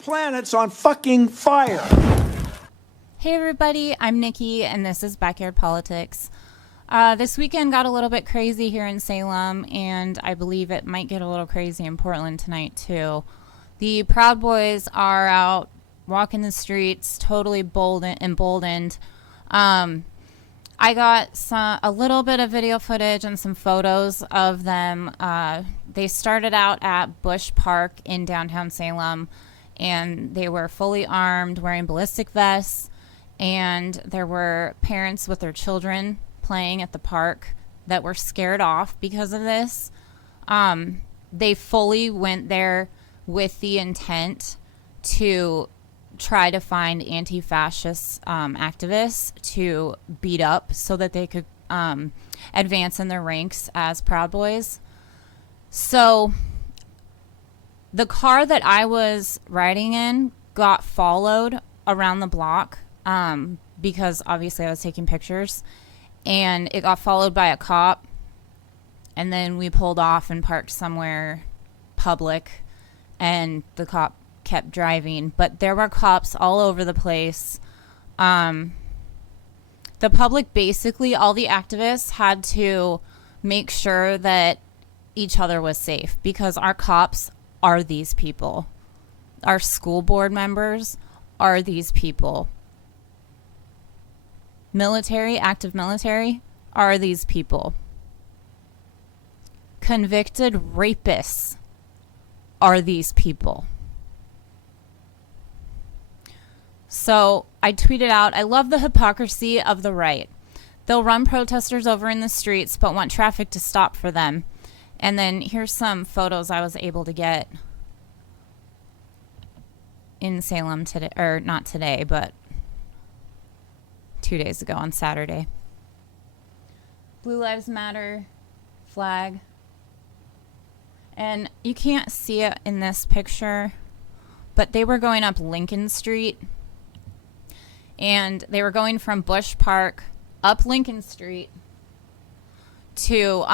planet's on fucking fire. Hey everybody, I'm Nikki and this is Backyard Politics. This weekend got a little bit crazy here in Salem, and I believe it might get a little crazy in Portland tonight too. The Proud Boys are out walking the streets, totally emboldened. I got a little bit of video footage and some photos of them. They started out at Bush Park in downtown Salem, and they were fully armed, wearing ballistic vests, and there were parents with their children playing at the park that were scared off because of this. They fully went there with the intent to try to find anti-fascist activists to beat up so that they could advance in their ranks as Proud Boys. So the car that I was riding in got followed around the block because obviously I was taking pictures, and it got followed by a cop, and then we pulled off and parked somewhere public, and the cop kept driving. But there were cops all over the place. The public, basically all the activists, had to make sure that each other was safe, because our cops are these people. Our school board members are these people. Military, active military, are these people. Convicted rapists are these people. So I tweeted out, I love the hypocrisy of the right. They'll run protesters over in the streets but want traffic to stop for them. And then here's some photos I was able to get in Salem today, or not today, but 2 days ago on Saturday. Blue Lives Matter flag. And you can't see it in this picture, but they were going up Lincoln Street. And they were going from Bush Park up Lincoln Street to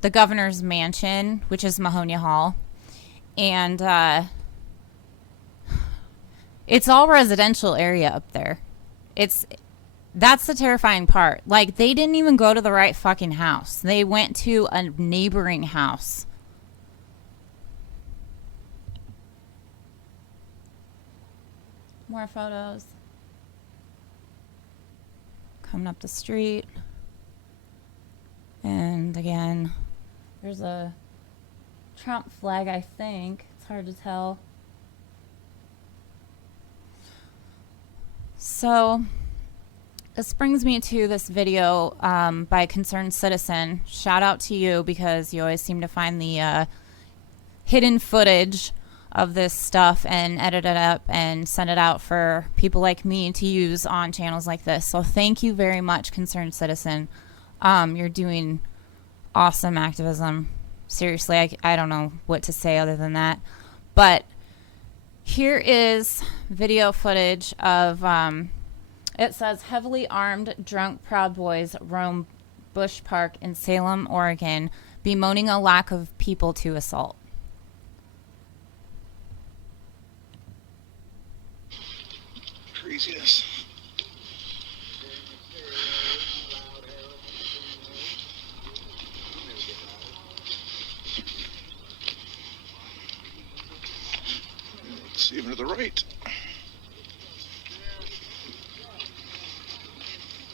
the governor's mansion, which is Mahonia Hall. And it's all residential area up there. That's the terrifying part. Like, they didn't even go to the right fucking house. They went to a neighboring house. More photos. Coming up the street. And again, there's a Trump flag, I think. It's hard to tell. So this brings me to this video by a concerned citizen. Shout out to you, because you always seem to find the hidden footage of this stuff and edit it up and send it out for people like me to use on channels like this. So thank you very much, concerned citizen. You're doing awesome activism. Seriously, I don't know what to say other than that. But here is video footage of, it says, heavily armed, drunk Proud Boys roam Bush Park in Salem, Oregon, bemoaning a lack of people to assault. Craziness. It's even to the right.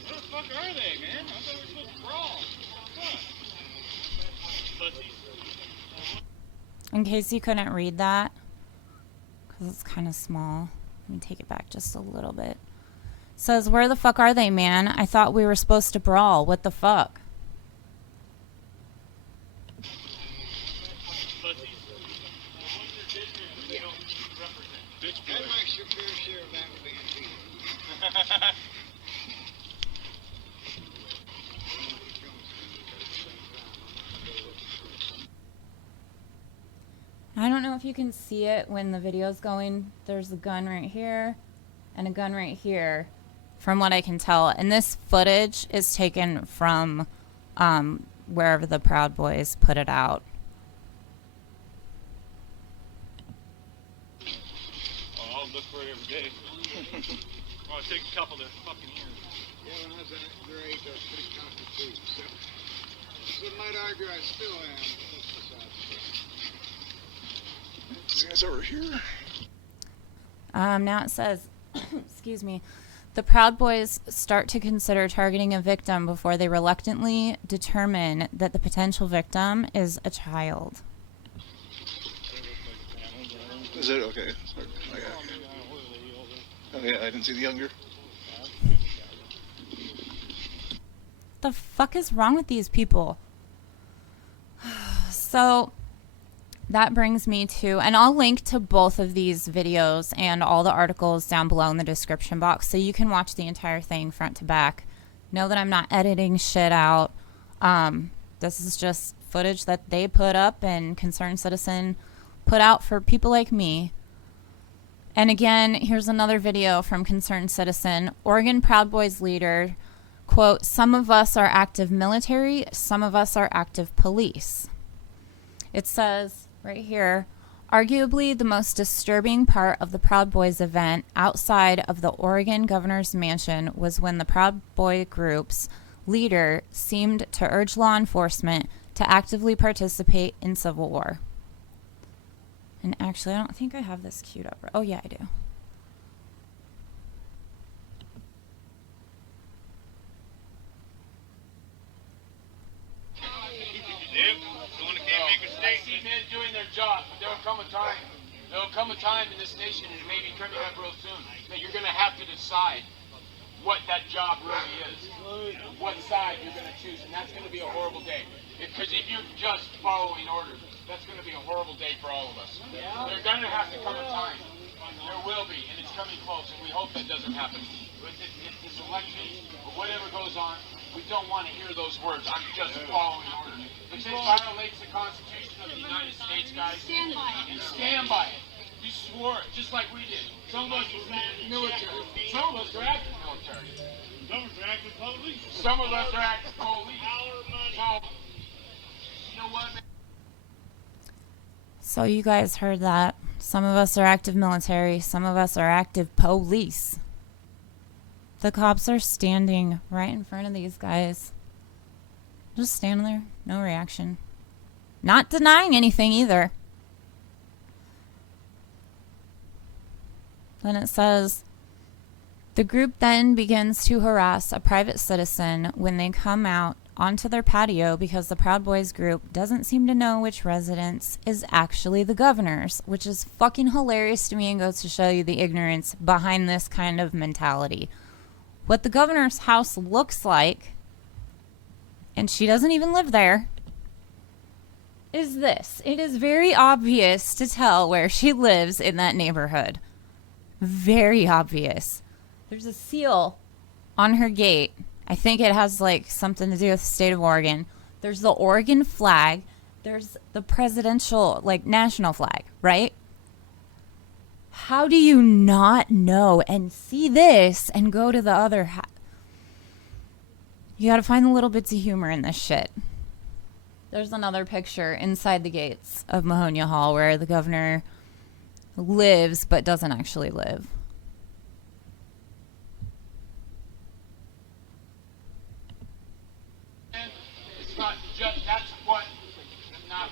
Where the fuck are they, man? I thought we were supposed to brawl. What? In case you couldn't read that, because it's kind of small. Let me take it back just a little bit. It says, where the fuck are they, man? I thought we were supposed to brawl. What the fuck? I don't know if you can see it when the video's going. There's a gun right here and a gun right here, from what I can tell. And this footage is taken from wherever the Proud Boys put it out. Oh, look for it every day. Well, it takes a couple to fucking years. Yeah, when I was their age, I was pretty confident too. So, some might argue I still am, but that's besides the point. This guy's over here. Now it says, excuse me, the Proud Boys start to consider targeting a victim before they reluctantly determine that the potential victim is a child. Is it okay? Okay, I didn't see the younger. The fuck is wrong with these people? So that brings me to, and I'll link to both of these videos and all the articles down below in the description box so you can watch the entire thing front to back. Know that I'm not editing shit out. This is just footage that they put up and Concerned Citizen put out for people like me. And again, here's another video from Concerned Citizen. Oregon Proud Boys leader, quote, "Some of us are active military, some of us are active police." It says right here, arguably the most disturbing part of the Proud Boys event outside of the Oregon governor's mansion was when the Proud Boy group's leader seemed to urge law enforcement to actively participate in civil war. And actually, I don't think I have this queued up. Oh, yeah, I do. I see men doing their job, but there'll come a time in this nation, and it may be coming up real soon, that you're going to have to decide what that job really is, what side you're going to choose, and that's going to be a horrible day. Because if you're just following orders, that's going to be a horrible day for all of us. There's going to have to come a time. There will be, and it's coming close, and we hope that doesn't happen. If this election or whatever goes on, we don't want to hear those words. I'm just following orders. If it violates the Constitution of the United States, guys, stand by it. And stand by it. You swore it, just like we did. Some of us were military. Some of us are active military. Some are active police. Some of us are active police. So, you know what, man? So you guys heard that. Some of us are active military, some of us are active police. The cops are standing right in front of these guys. Just standing there, no reaction. Not denying anything either. Then it says, the group then begins to harass a private citizen when they come out onto their patio because the Proud Boys group doesn't seem to know which residence is actually the governor's, which is fucking hilarious to me and goes to show you the ignorance behind this kind of mentality. What the governor's house looks like, and she doesn't even live there, is this. It is very obvious to tell where she lives in that neighborhood. Very obvious. There's a seal on her gate. I think it has like something to do with the state of Oregon. There's the Oregon flag. There's the presidential, like, national flag, right? How do you not know and see this and go to the other You gotta find the little bits of humor in this shit. There's another picture inside the gates of Mahonia Hall where the governor lives but doesn't actually live. It's not just, that's what, not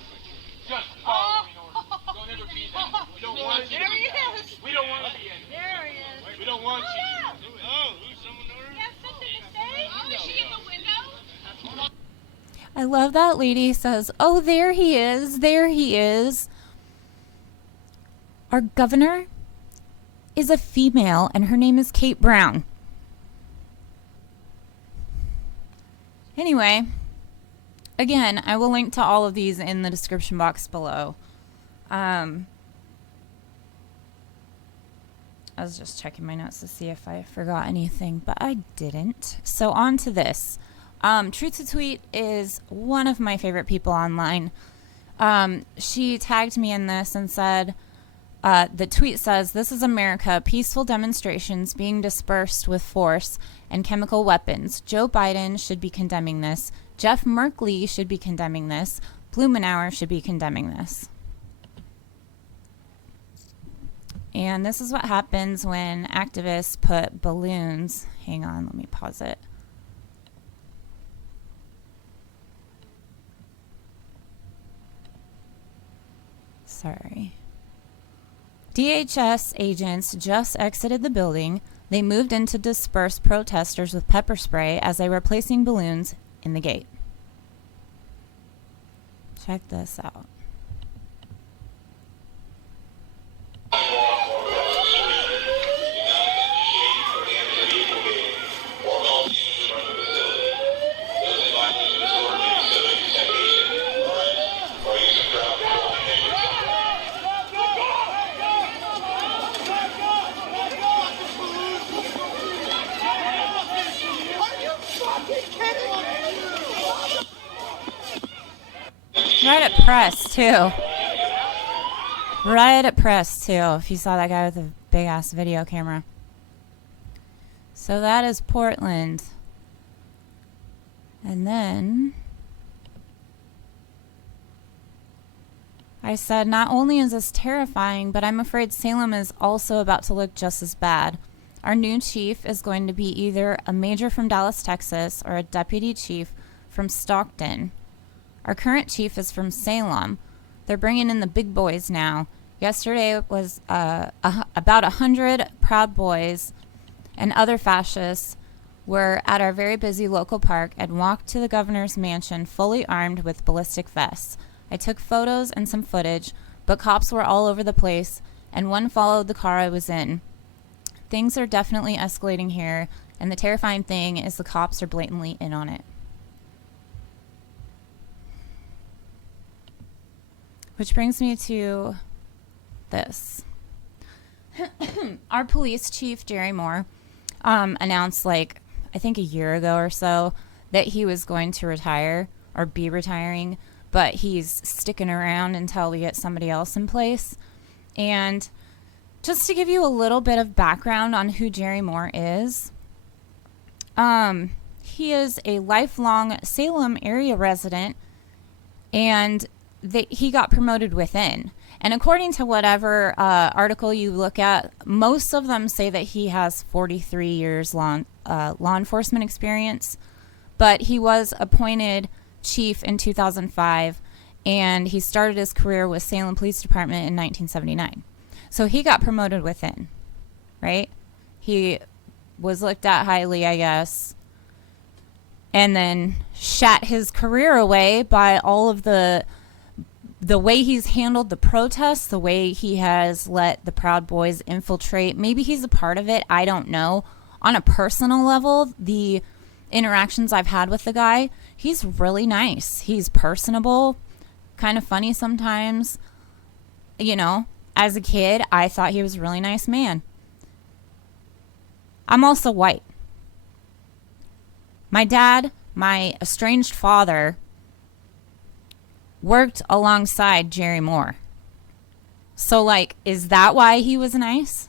just following orders. Don't ever be that. We don't want you to be that. We don't want to be in. There he is. We don't want you. Oh, who's someone ordered? You have something to say? Oh, is she in the window? I love that lady says, oh, there he is. There he is. Our governor is a female and her name is Kate Brown. Anyway, again, I will link to all of these in the description box below. I was just checking my notes to see if I forgot anything, but I didn't. So on to this. Truth to Tweet is one of my favorite people online. She tagged me in this and said, the tweet says, "This is America, peaceful demonstrations being dispersed with force and chemical weapons. Joe Biden should be condemning this. Jeff Merkley should be condemning this. Blumenauer should be condemning this." And this is what happens when activists put balloons. Hang on, let me pause it. Sorry. DHS agents just exited the building. They moved in to disperse protesters with pepper spray as they were placing balloons in the gate. Check this out. Right at press, too. Right at press, too, if you saw that guy with a big-ass video camera. So that is Portland. And then I said, not only is this terrifying, but I'm afraid Salem is also about to look just as bad. Our new chief is going to be either a major from Dallas, Texas, or a deputy chief from Stockton. Our current chief is from Salem. They're bringing in the big boys now. Yesterday was about 100 Proud Boys and other fascists were at our very busy local park and walked to the governor's mansion fully armed with ballistic vests. I took photos and some footage, but cops were all over the place, and one followed the car I was in. Things are definitely escalating here, and the terrifying thing is the cops are blatantly in on it. Which brings me to this. Our police chief, Jerry Moore, announced, like, I think a year ago or so, that he was going to retire or be retiring, but he's sticking around until we get somebody else in place. And just to give you a little bit of background on who Jerry Moore is, he is a lifelong Salem area resident, and he got promoted within. And according to whatever article you look at, most of them say that he has 43 years law enforcement experience. But he was appointed chief in 2005, and he started his career with Salem Police Department in 1979. So he got promoted within, right? He was looked at highly, I guess, and then shat his career away by all of the way he's handled the protests, the way he has let the Proud Boys infiltrate. Maybe he's a part of it. I don't know. On a personal level, the interactions I've had with the guy, he's really nice. He's personable, kind of funny sometimes. You know, as a kid, I thought he was a really nice man. I'm also white. My dad, my estranged father, worked alongside Jerry Moore. So, like, is that why he was nice?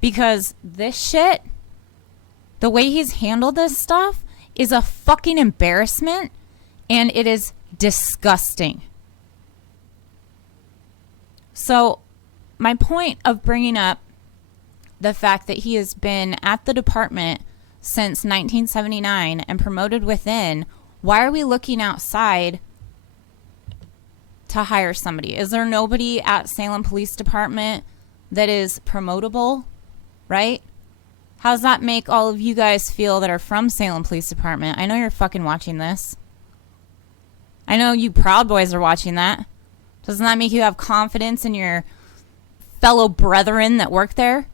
Because this shit, the way he's handled this stuff, is a fucking embarrassment, and it is disgusting. So, my point of bringing up the fact that he has been at the department since 1979 and promoted within, why are we looking outside to hire somebody? Is there nobody at Salem Police Department that is promotable, right? How does that make all of you guys feel that are from Salem Police Department? I know you're fucking watching this. I know you Proud Boys are watching that. Doesn't that make you have confidence in your fellow brethren that work there?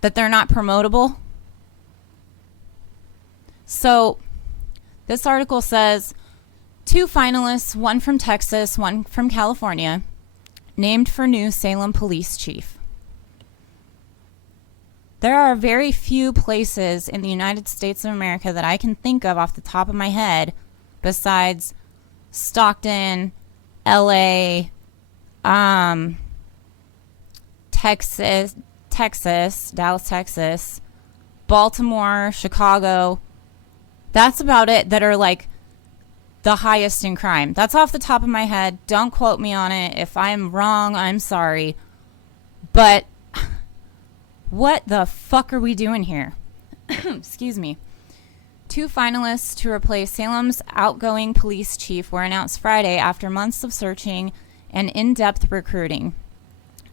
That they're not promotable? So, this article says, 2 finalists, one from Texas, one from California, named for new Salem police chief. There are very few places in the United States of America that I can think of off the top of my head besides Stockton, LA, Texas, Dallas, Texas, Baltimore, Chicago. That's about it that are like the highest in crime. That's off the top of my head. Don't quote me on it. If I'm wrong, I'm sorry. But What the fuck are we doing here? Excuse me. 2 finalists to replace Salem's outgoing police chief were announced Friday after months of searching and in-depth recruiting.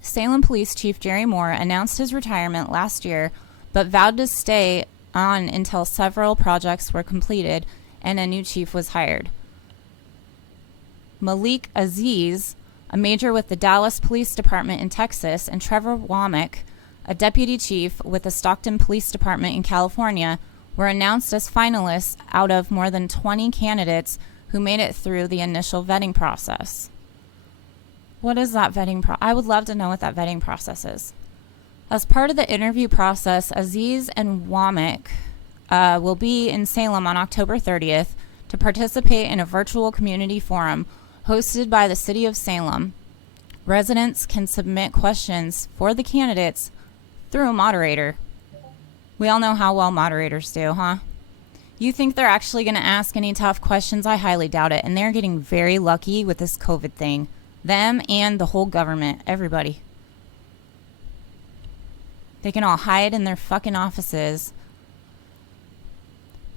Salem Police Chief Jerry Moore announced his retirement last year, but vowed to stay on until several projects were completed and a new chief was hired. Malik Aziz, a major with the Dallas Police Department in Texas, and Trevor Womack, a deputy chief with the Stockton Police Department in California, were announced as finalists out of more than 20 candidates who made it through the initial vetting process. What is that vetting I would love to know what that vetting process is. As part of the interview process, Aziz and Womack will be in Salem on October 30th to participate in a virtual community forum hosted by the City of Salem. Residents can submit questions for the candidates through a moderator. We all know how well moderators do, huh? You think they're actually going to ask any tough questions? I highly doubt it. And they're getting very lucky with this COVID thing. Them and the whole government. Everybody. They can all hide in their fucking offices.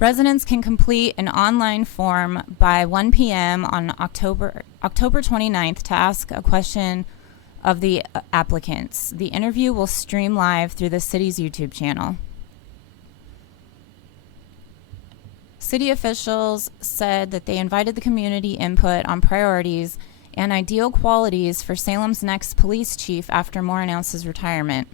Residents can complete an online form by 1 p.m. on October 29th to ask a question of the applicants. The interview will stream live through the city's YouTube channel. City officials said that they invited the community input on priorities and ideal qualities for Salem's next police chief after Moore announced his retirement.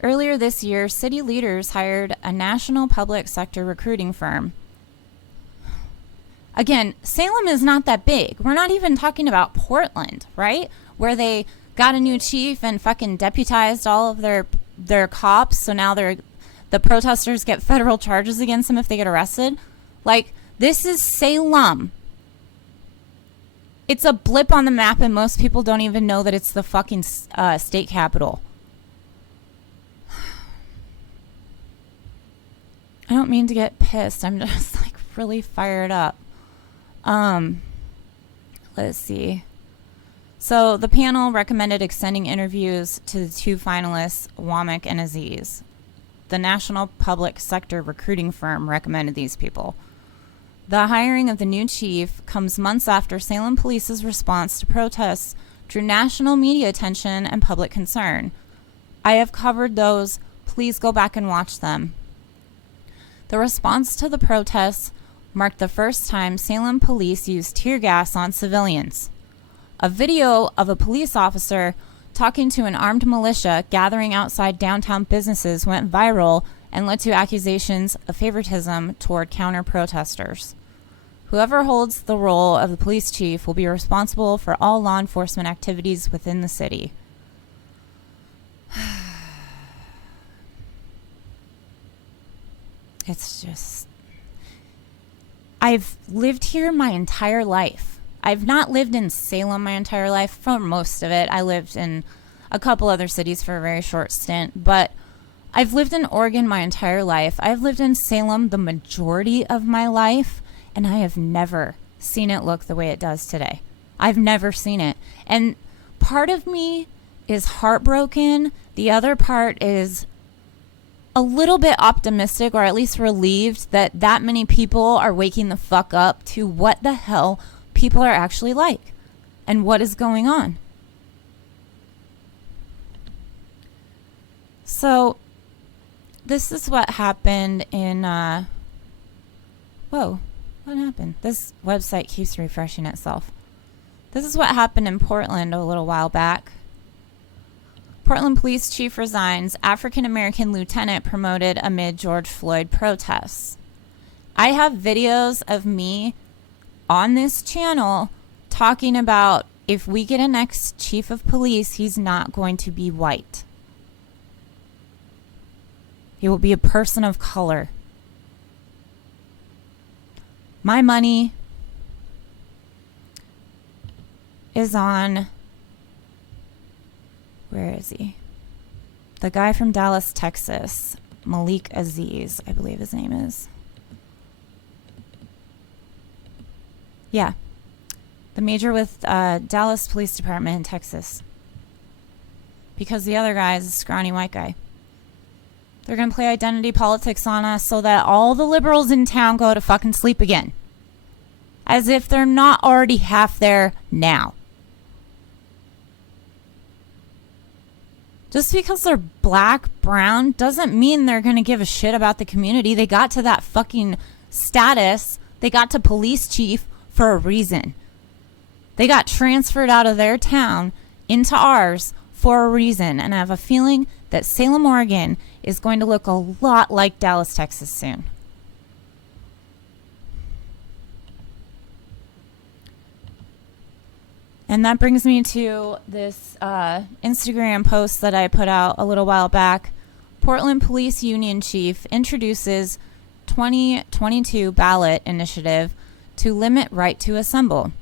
Earlier this year, city leaders hired a national public sector recruiting firm. Again, Salem is not that big. We're not even talking about Portland, right? Where they got a new chief and fucking deputized all of their cops, so now the protesters get federal charges against them if they get arrested. Like, this is Salem. It's a blip on the map, and most people don't even know that it's the fucking state capital. I don't mean to get pissed. I'm just like really fired up. Let's see. So the panel recommended extending interviews to the 2 finalists, Womack and Aziz. The National Public Sector recruiting firm recommended these people. The hiring of the new chief comes months after Salem Police's response to protests drew national media attention and public concern. I have covered those. Please go back and watch them. The response to the protests marked the first time Salem police used tear gas on civilians. A video of a police officer talking to an armed militia gathering outside downtown businesses went viral and led to accusations of favoritism toward counter-protesters. Whoever holds the role of the police chief will be responsible for all law enforcement activities within the city. It's just... I've lived here my entire life. I've not lived in Salem my entire life. For most of it, I lived in a couple other cities for a very short stint, but I've lived in Oregon my entire life. I've lived in Salem the majority of my life, and I have never seen it look the way it does today. I've never seen it. And part of me is heartbroken. The other part is a little bit optimistic, or at least relieved that many people are waking the fuck up to what the hell people are actually like and what is going on. So this is what happened in whoa, what happened? This website keeps refreshing itself. This is what happened in Portland a little while back. Portland police chief resigns, African-American lieutenant promoted amid George Floyd protests. I have videos of me on this channel talking about if we get a next chief of police, he's not going to be white. He will be a person of color. My money is on... Where is he? The guy from Dallas, Texas. Malik Aziz, I believe his name is. Yeah. The major with Dallas Police Department in Texas. because the other guy is a scrawny white guy. They're going to play identity politics on us so that all the liberals in town go to fucking sleep again. As if they're not already half there now. Just because they're black, brown, doesn't mean they're going to give a shit about the community. They got to that fucking status. They got to police chief for a reason. They got transferred out of their town into ours for a reason. And I have a feeling that Salem, Oregon is going to look a lot like Dallas, Texas soon. And that brings me to this Instagram post that I put out a little while back. Portland Police Union Chief introduces 2022 ballot initiative to limit right to assemble.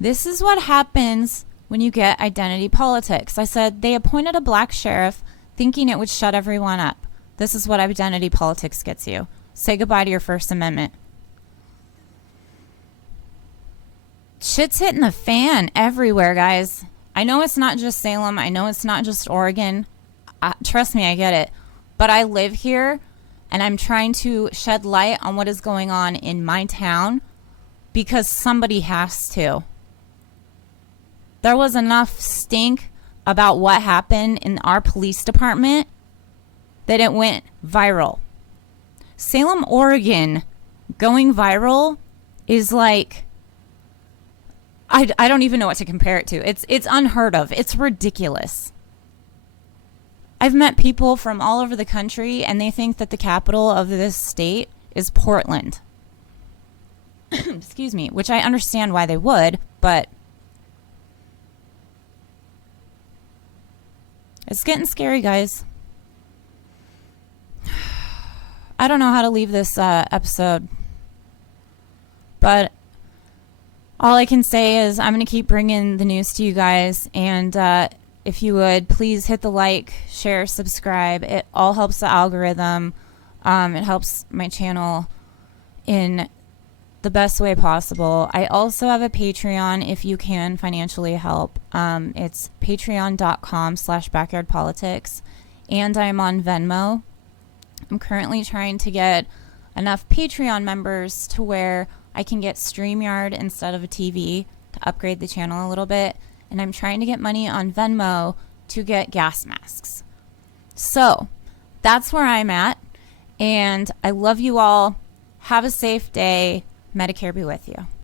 This is what happens when you get identity politics. I said they appointed a black sheriff thinking it would shut everyone up. This is what identity politics gets you. Say goodbye to your First Amendment. Shit's hitting the fan everywhere, guys. I know it's not just Salem. I know it's not just Oregon. Trust me, I get it. But I live here, and I'm trying to shed light on what is going on in my town because somebody has to. There was enough stink about what happened in our police department that it went viral. Salem, Oregon going viral is like, I don't even know what to compare it to. It's unheard of. It's ridiculous. I've met people from all over the country, and they think that the capital of this state is Portland. Excuse me, which I understand why they would, but it's getting scary, guys. I don't know how to leave this episode, but all I can say is I'm going to keep bringing the news to you guys, and if you would, please hit the like, share, subscribe. It all helps the algorithm. It helps my channel in the best way possible. I also have a Patreon if you can financially help. It's patreon.com/backyardpolitics, and I'm on Venmo. I'm currently trying to get enough Patreon members to where I can get StreamYard instead of a TV to upgrade the channel a little bit. And I'm trying to get money on Venmo to get gas masks. So that's where I'm at. And I love you all. Have a safe day. Medicare be with you.